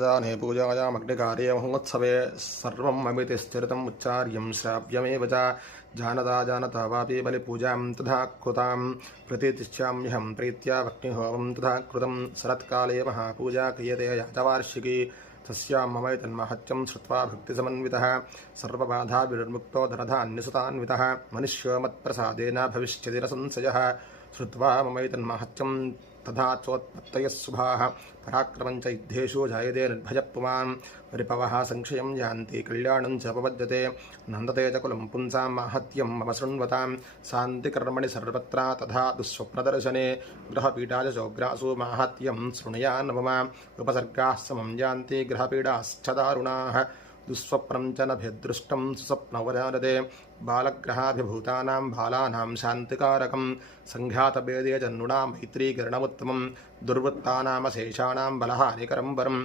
दाने पूजायामग्निकार्ये महोत्सवे सर्वम् अमिति स्थिरतम् उच्चार्यं श्राव्यमेव च जानता वापि बलिपूजां तथा कृतां प्रतीतिश्चाम्यहं प्रीत्या वह्निहोमं तथा कृतं शरत्काले महापूजा क्रियते यातवार्षिकी तस्यां ममैतन्माहात्म्यं श्रुत्वा भक्तिसमन्वितः सर्वबाधाविनिर्मुक्तो धनधान्यसुतान्वितः मनुष्यो मत्प्रसादेन भविष्यति न संशयः श्रुत्वा ममैतन्माहात्म्यं तथा चोत्पत्तयः शुभाः पराक्रमं च युद्धेषु जायते निर्भयपुमान् रिपवः संक्षयं यान्ति कल्याणं च उपपद्यते नन्दते च कुलं पुंसां माहात्म्यं मम शृण्वतां शान्तिकर्मणि सर्वत्र तथा दुःस्वप्नदर्शने ग्रहपीठा च चोग्रासु माहात्म्यं शृणुयान् मम उपसर्गाः समं यान्ति ग्रहपीडाश्च दारुणाः दुःस्वप्नं च न भेदृष्टं सुस्वप्नवजानते बालग्रहाभिभूतानां बालानां शान्तिकारकं सङ्घातभेदे जन्नुणां मैत्रीकरणमुत्तमं दुर्वृत्तानामशेषाणां बलहानिकरं वरं